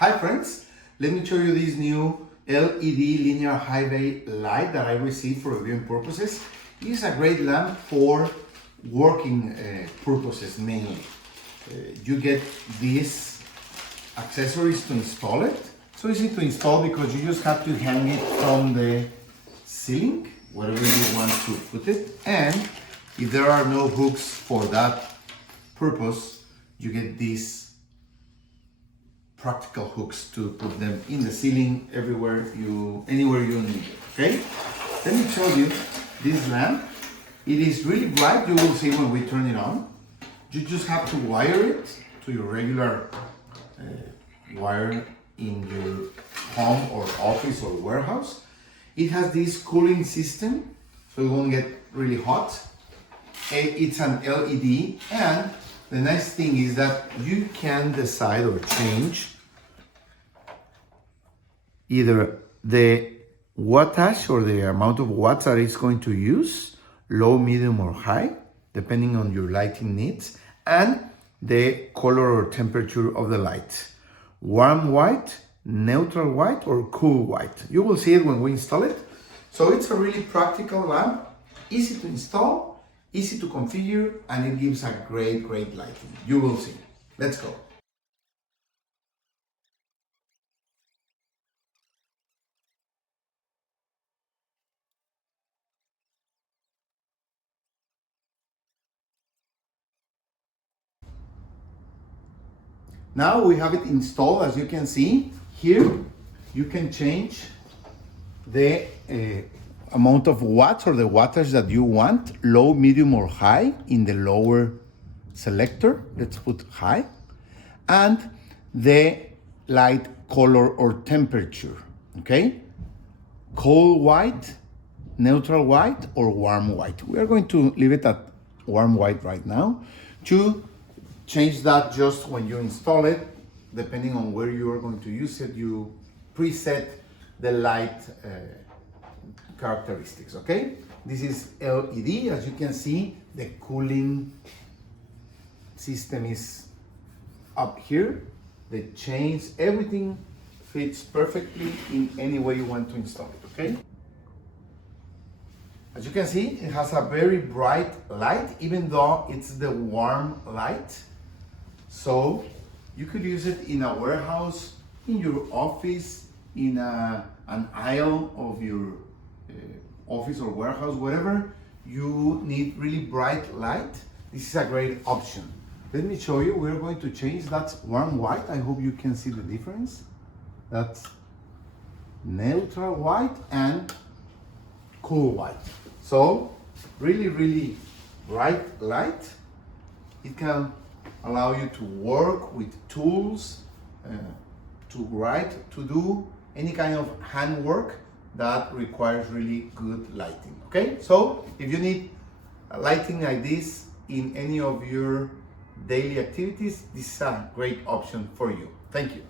Hi friends, let me show you this new LED linear high bay light that I received for viewing purposes. It is a great lamp for working purposes mainly. You get these accessories to install it. So easy to install because you just have to hang it from the ceiling, wherever you want to put it. And if there are no hooks for that purpose, you get these practical hooks to put them in the ceiling anywhere you need it. Okay, let me show you this lamp. It is really bright. You will see when we turn it on. You just have to wire it to your regular wire in your home or office or warehouse. It has this cooling system, so it won't get really hot. It's an LED, and the nice thing is that you can decide or change either the wattage or the amount of watts that it's going to use, low, medium, or high, depending on your lighting needs, and the color or temperature of the light. Warm white, neutral white, or cool white. You will see it when we install it. So it's a really practical lamp, easy to install, easy to configure, and it gives a great lighting. You will see. Let's go. Now we have it installed. As you can see here, you can change the amount of watts or the wattage that you want, low, medium, or high in the lower selector. Let's put high. And the light color or temperature, okay? Cold white, neutral white, or warm white. We are going to leave it at warm white right now. To change that just when you install it, depending on where you are going to use it, you preset the light characteristics, okay? This is LED. As you can see, the cooling system is up here. The chains, everything fits perfectly in any way you want to install it, okay? As you can see, it has a very bright light, even though it's the warm light. So you could use it in a warehouse, in your office, in an aisle of your office or warehouse, wherever you need really bright light. This is a great option. Let me show you. We're going to change. That's warm white. I hope you can see the difference. That's neutral white and cool white. So really bright light. It can allow you to work with tools, to write, to do any kind of handwork that requires really good lighting. Okay, so if you need lighting like this in any of your daily activities, this is a great option for you. Thank you.